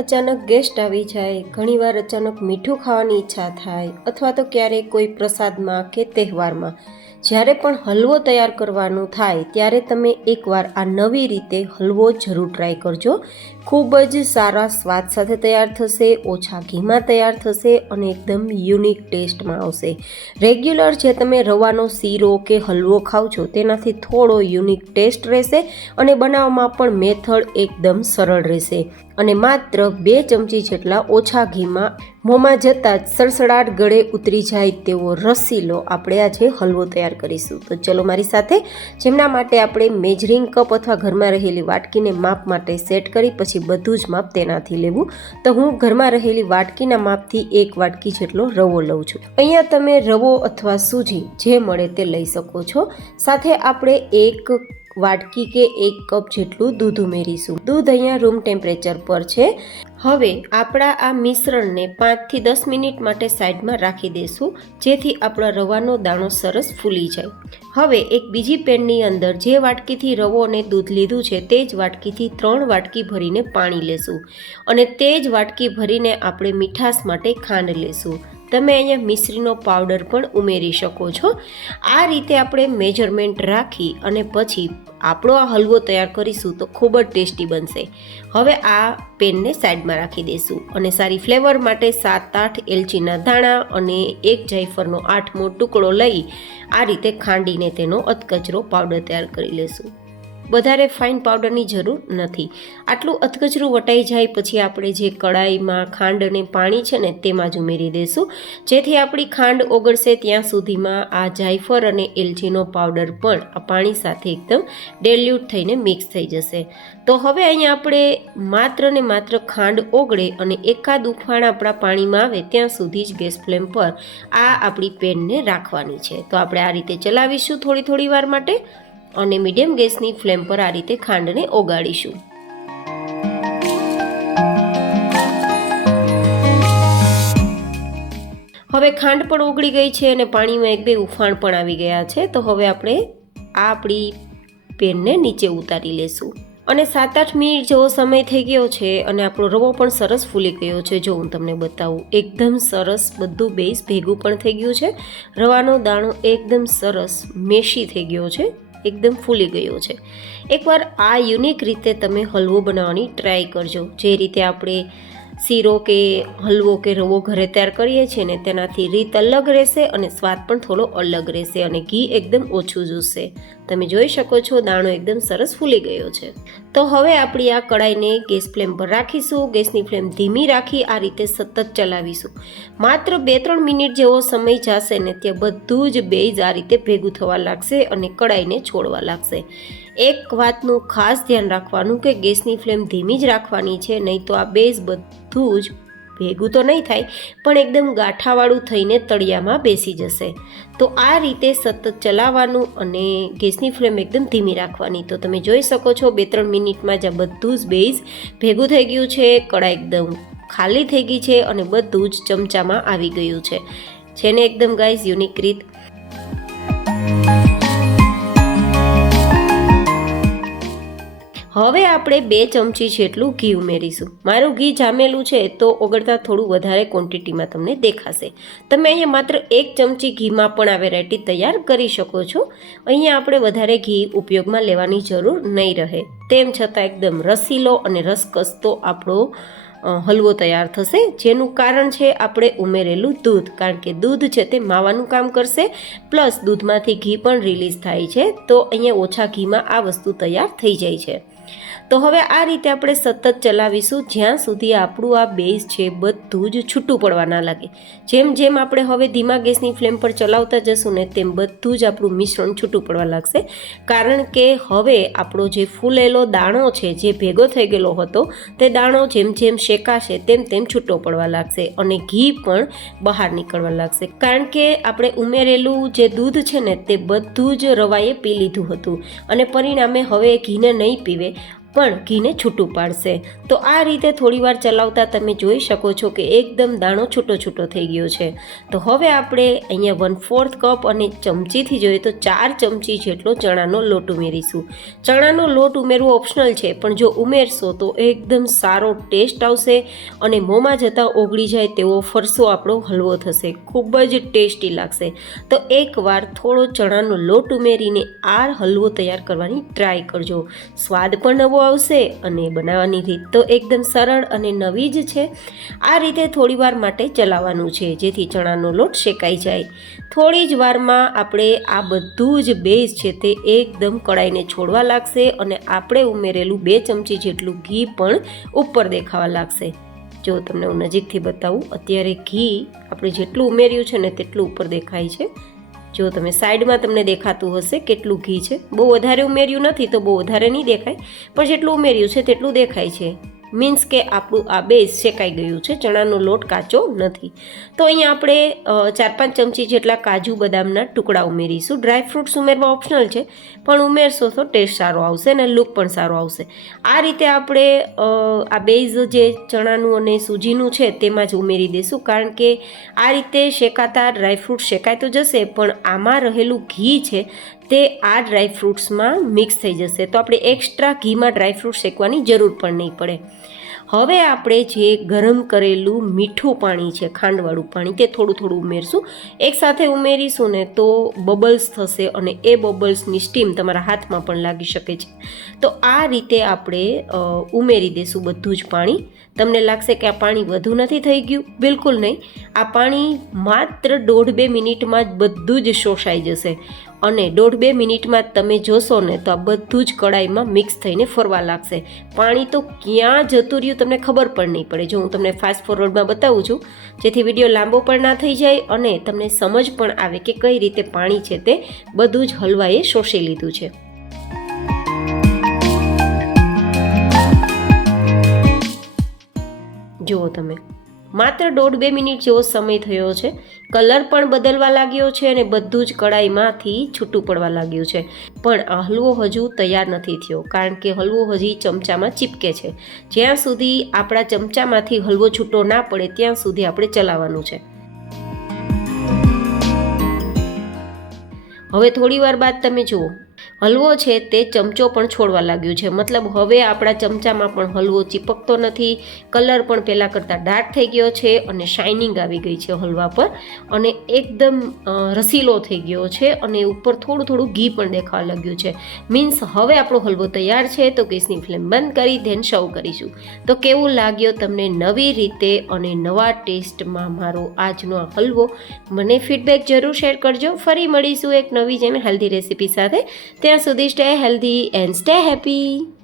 અચાનક ગેસ્ટ આવી જાય, ઘણીવાર અચાનક મીઠું ખાવાની ઈચ્છા થાય અથવા તો ક્યારેક કોઈ પ્રસાદમાં કે તહેવારમાં જ્યારે પણ હલવો તૈયાર કરવાનું થાય ત્યારે તમે એકવાર આ નવી રીતે હલવો જરૂર ટ્રાય કરજો. ખૂબ જ સારા સ્વાદ સાથે તૈયાર થશે, ઓછા ઘીમાં તૈયાર થશે અને એકદમ યુનિક ટેસ્ટમાં આવશે. રેગ્યુલર જે તમે રવાનો શીરો કે હલવો ખાવ છો તેનાથી થોડો યુનિક ટેસ્ટ રહેશે અને બનાવવામાં પણ મેથડ એકદમ સરળ રહેશે. અને માત્ર 2 ચમચી જેટલા ઓછા ઘીમાં મોંમાં જતાં જ સડસડાટ ગળે ઉતરી જાય તેવો રસીલો આપણે આજે હલવો તૈયાર કરીશું. તો ચલો મારી સાથે. જેમના માટે આપણે મેજરિંગ કપ અથવા ઘરમાં રહેલી વાટકીને માપ માટે સેટ કરી પછી બધું જ માપ તેનાથી લેવું. તો હું ઘરમાં રહેલી વાટકીના માપથી 1 વાટકી જેટલો રવો લઉં છું. અહીંયા તમે રવો અથવા સૂજી જે મળે તે લઈ શકો છો. સાથે આપણે 1 વાટકી કે 1 કપ જેટલું દૂધ ઉમેરીશું. દૂધ અહીંયા રૂમ ટેમ્પરેચર પર છે. હવે આપણા આ મિશ્રણને 5 થી 10 મિનિટ માટે સાઈડમાં રાખી દઈશું જેથી આપણા રવાનો દાણો સરસ ફૂલી જાય. હવે એક બીજી પેનની અંદર જે વાટકીથી રવો અને દૂધ લીધું છે તે જ વાટકીથી 3 વાટકી ભરીને પાણી લેશું અને તે જ વાટકી ભરીને આપણે મીઠાશ માટે ખાંડ લેશું. તમે અહીંયા મિશ્રીનો પાવડર પણ ઉમેરી શકો છો. આ રીતે આપણે મેજરમેન્ટ રાખી અને પછી આપણો આ હલવો તૈયાર કરીશું તો ખૂબ જ ટેસ્ટી બનશે. હવે આ પેનને સાઈડમાં રાખી દઈશું અને સારી ફ્લેવર માટે 7-8 એલચીના દાણા અને 1 જાયફળનો 8મો ટુકડો લઈ આ રીતે ખાંડીને તેનો અધકચરો પાવડર તૈયાર કરી લેશું. વધારે ફાઇન પાવડરની જરૂર નથી. આટલું અધકચરું વટાઈ જાય પછી આપણે જે કડાઈમાં ખાંડ અને પાણી છે ને તેમાં જ ઉમેરી દઈશું જેથી આપણી ખાંડ ઓગળશે ત્યાં સુધીમાં આ જાયફળ અને એલચીનો પાવડર પણ આ પાણી સાથે એકદમ ડાયલ્યુટ થઈને મિક્સ થઈ જશે. તો હવે અહીંયા આપણે માત્ર ને માત્ર ખાંડ ઓગળે અને એકાદ ઉફાણ આપણા પાણીમાં આવે ત્યાં સુધી જ ગેસ ફ્લેમ પર આ આપણી પેનને રાખવાની છે. તો આપણે આ રીતે ચલાવીશું થોડી વાર માટે અને મીડિયમ ગેસની ફ્લેમ પર આ રીતે ખાંડને ઓગાળીશું. હવે ખાંડ પણ ઓગળી ગઈ છે અને પાણીમાં 1-2 ઉફાણ પણ આવી ગયા છે. તો હવે આપણે આપણી પેનને નીચે ઉતારી લેશું અને 7-8 મિનિટ જેવો સમય થઈ ગયો છે અને આપણો રવો પણ સરસ ફૂલી ગયો છે. જો હું તમને બતાવું, એકદમ સરસ બધું બેઝ ભેગું પણ થઈ ગયું છે. રવાનો દાણો એકદમ સરસ મેશી થઈ ગયો છે, એકદમ ફૂલી ગયો છે. એકવાર આ યુનિક રીતે તમે હલવો બનાવવાની ટ્રાય કરજો. જે રીતે આપણે શીરો કે હલવો કે રવો ઘરે તૈયાર કરીએ છીએ ને તેનાથી રીત અલગ રહેશે અને સ્વાદ પણ થોડો અલગ રહેશે અને ઘી એકદમ ઓછું જોશે. તમે જોઈ શકો છો દાણો એકદમ સરસ ફૂલી ગયો છે. તો હવે આપણી આ કડાઈને ગેસ ફ્લેમ પર રાખીશું. ગેસની ફ્લેમ ધીમી રાખી આ રીતે સતત ચલાવીશું. માત્ર 2-3 મિનિટ જેવો સમય જશે ને ત્યાં બધું જ બેઝ આ રીતે ભેગું થવા લાગશે અને કડાઈને છોડવા લાગશે. એક વાતનું ખાસ ધ્યાન રાખવાનું કે ગેસની ફ્લેમ ધીમી જ રાખવાની છે, નહીં તો આ બેઝ બધું જ ભેગું તો નહીં થાય પણ એકદમ ગાંઠાવાળું થઈને તળિયામાં બેસી જશે. તો આ રીતે સતત ચલાવવાનું અને ગેસની ફ્લેમ એકદમ ધીમી રાખવાની. તો તમે જોઈ શકો છો 2-3 મિનિટમાં જ આ બધું જ બેઝ ભેગું થઈ ગયું છે. કડાઈ એકદમ ખાલી થઈ ગઈ છે અને બધું જ ચમચામાં આવી ગયું છે ને એકદમ ગાઈઝ યુનિક રીત. હવે આપણે 2 ચમચી જેટલું ઘી ઉમેરીશું. મારું ઘી જામેલું છે તો ઓગળતા થોડું વધારે ક્વોન્ટિટીમાં તમને દેખાશે. તમે અહીંયા માત્ર 1 ચમચી ઘીમાં પણ આ વેરાયટી તૈયાર કરી શકો છો. અહીંયા આપણે વધારે ઘી ઉપયોગમાં લેવાની જરૂર નહીં રહે. તેમ છતાં એકદમ રસીલો અને રસકસતો આપણો હલવો તૈયાર થશે. જેનું કારણ છે આપણે ઉમેરેલું દૂધ, કારણ કે દૂધ છે તે માવાનું કામ કરશે પ્લસ દૂધમાંથી ઘી પણ રિલીઝ થાય છે. તો અહીંયા ઓછા ઘીમાં આ વસ્તુ તૈયાર થઈ જાય છે. તો હવે આ રીતે આપણે સતત ચલાવીશું જ્યાં સુધી આપણું આ બેઝ છે બધું જ છૂટું પડવા ના લાગે. જેમ જેમ આપણે હવે ધીમા ગેસની ફ્લેમ પર ચલાવતા જશું ને તેમ બધું જ આપણું મિશ્રણ છૂટું પડવા લાગશે. કારણ કે હવે આપણો જે ફૂલેલો દાણો છે જે ભેગો થઈ ગયેલો હતો તે દાણો જેમ જેમ શેકાશે તેમ તેમ છૂટો પડવા લાગશે અને ઘી પણ બહાર નીકળવા લાગશે. કારણ કે આપણે ઉમેરેલું જે દૂધ છે ને તે બધું જ રવાએ પી લીધું હતું અને પરિણામે હવે ઘીને નહીં પીવે પણ ઘીને છૂટું પાડશે. તો આ રીતે થોડીવાર ચલાવતા તમે જોઈ શકો છો કે એકદમ દાણો છૂટો છૂટો થઈ ગયો છે. તો હવે આપણે અહીંયા 1/4 કપ અને ચમચીથી જોઈએ તો 4 ચમચી જેટલો ચણાનો લોટ ઉમેરીશું. ચણાનો લોટ ઉમેરવો ઓપ્શનલ છે, પણ જો ઉમેરશો તો એકદમ સારો ટેસ્ટ આવશે અને મોંમાં જતાં ઓગળી જાય તેવો ફરસો આપણો હલવો થશે. ખૂબ જ ટેસ્ટી લાગશે. તો એકવાર થોડો ચણાનો લોટ ઉમેરીને આ હલવો તૈયાર કરવાની ટ્રાય કરજો. સ્વાદ પણ નવો આવશે અને બનાવવાની રીત તો એકદમ સરળ અને નવી જ છે. આ રીતે થોડીવાર માટે ચલાવવાનું છે જેથી ચણાનો લોટ શેકાઈ જાય. થોડી જ વારમાં આપણે આ બધું જ બેઝ છે તે એકદમ કડાઈને છોડવા લાગશે અને આપણે ઉમેરેલું 2 ચમચી જેટલું ઘી પણ ઉપર દેખાવા લાગશે. જો તમને હું નજીકથી બતાવું, અત્યારે ઘી આપણે જેટલું ઉમેર્યું છે ને તેટલું ઉપર દેખાય છે. જો તમે સાઈડમાં તમને દેખાતું હશે કેટલું ઘી છે. બહુ વધારે ઉમેર્યું નથી તો બહુ વધારે નહીં દેખાય, પણ જેટલું ઉમેર્યું છે તેટલું દેખાય છે. મીન્સ કે આપણું આ બેઝ શેકાઈ ગયું છે, ચણાનો લોટ કાચો નથી. તો અહીંયા આપણે 4-5 ચમચી જેટલા કાજુ બદામના ટુકડા ઉમેરીશું. ડ્રાયફ્રૂટ્સ ઉમેરવા ઓપ્શનલ છે, પણ ઉમેરશો તો ટેસ્ટ સારો આવશે અને લુક પણ સારો આવશે. આ રીતે આપણે આ બેઝ જે ચણાનું અને સૂજીનું છે તેમાં જ ઉમેરી દઈશું, કારણ કે આ રીતે શેકાતા ડ્રાયફ્રૂટ શેકાય તો જશે, પણ આમાં રહેલું ઘી છે તે આ ડ્રાયફ્રૂટ્સમાં મિક્સ થઈ જશે. તો આપણે એક્સ્ટ્રા ઘીમાં ડ્રાયફ્રૂટ શેકવાની જરૂર પણ નહીં પડે. હવે આપણે જે ગરમ કરેલું મીઠું પાણી છે, ખાંડવાળું પાણી, તે થોડું થોડું ઉમેરશું. એકસાથે ઉમેરીશું ને તો બબલ્સ થશે અને એ બબલ્સની સ્ટીમ તમારા હાથમાં પણ લાગી શકે છે. તો આ રીતે આપણે ઉમેરી દઈશું બધું જ પાણી. તમને લાગશે કે આ પાણી વધુ નથી થઈ ગયું, બિલકુલ નહીં. આ પાણી માત્ર 1.5-2 મિનિટમાં જ બધું જ શોષાઈ જશે અને 1.5-2 મિનિટમાં તમે જોશો ને તો આ બધું જ કડાઈમાં મિક્સ થઈને ફરવા લાગશે. પાણી તો ક્યાં જતું રહ્યું તમને ખબર પણ નહીં પડે. જો હું તમને ફાસ્ટ ફોરવર્ડમાં બતાવું છું જેથી વિડીયો લાંબો પણ ના થઈ જાય અને તમને સમજ પણ આવે કે કઈ રીતે પાણી છે તે બધું જ હલવાએ શોષી લીધું છે. જુઓ તમે, માત્ર 1.5-2 મિનિટ જેવો સમય થયો છે. કલર પણ બદલવા લાગ્યો છે અને બધું જ કડાઈમાંથી છૂટું પડવા લાગ્યું છે. પણ આ હલવો હજુ તૈયાર નથી થયો, કારણ કે હલવો હજી ચમચામાં ચીપકે છે. જ્યાં સુધી આપણા ચમચામાંથી હલવો છૂટો ના પડે ત્યાં સુધી આપણે ચલાવવાનું છે. હવે થોડી વાર બાદ તમે જુઓ, હલવો છે તે ચમચો પણ છોડવા લાગ્યું છે. મતલબ હવે આપણા ચમચામાં પણ હલવો ચીપકતો નથી. કલર પણ પહેલાં કરતાં ડાર્ક થઈ ગયો છે અને શાઇનિંગ આવી ગઈ છે હલવા પર અને એકદમ રસીલો થઈ ગયો છે અને ઉપર થોડું થોડું ઘી પણ દેખાવા લાગ્યું છે. મીન્સ હવે આપણો હલવો તૈયાર છે. તો ગેસની ફ્લેમ બંધ કરી ધેન સર્વ કરીશું. તો કેવું લાગ્યો તમને નવી રીતે અને નવા ટેસ્ટમાં મારો આજનો આ હલવો? મને ફીડબેક જરૂર શેર કરજો. ફરી મળીશું એક નવી જેમ હેલ્ધી રેસીપી સાથે. ત્યાં સુધી stay healthy and stay happy.